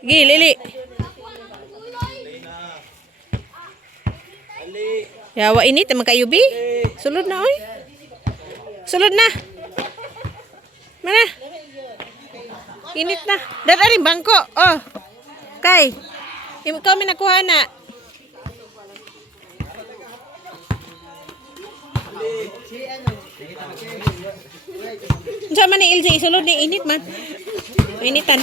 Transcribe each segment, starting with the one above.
Sige, Lili. Yawa init naman kayo, Bi. Sulod na, oy. Sulod na. Mana? Init na. Dara rin bangko. Oh. Kay. Ikaw may nakuha na. Sama ni Ilse, isulod ni init man. Initan.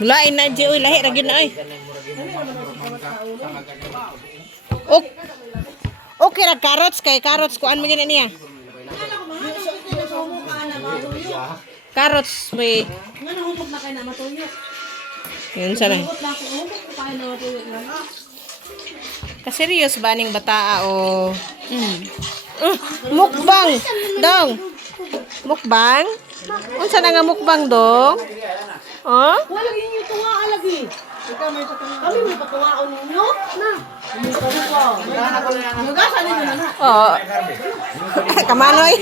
Mulain na di oy, lahi ra gyud na oy. Okay ra carrots kay carrots kuan mo gina niya. Carrots may Ngano humok na kay na matuyok. yun sana. Humok na kay na matuyok na. Kaserious ba ning bataa o mukbang dong. Mukbang? Unsa na nga mukbang dong? Oh? Wala gyud yung tunga alagi. Kami may patuwaon ninyo na. May patuwa. Nugasan ninyo na. Oh. Kamanoy.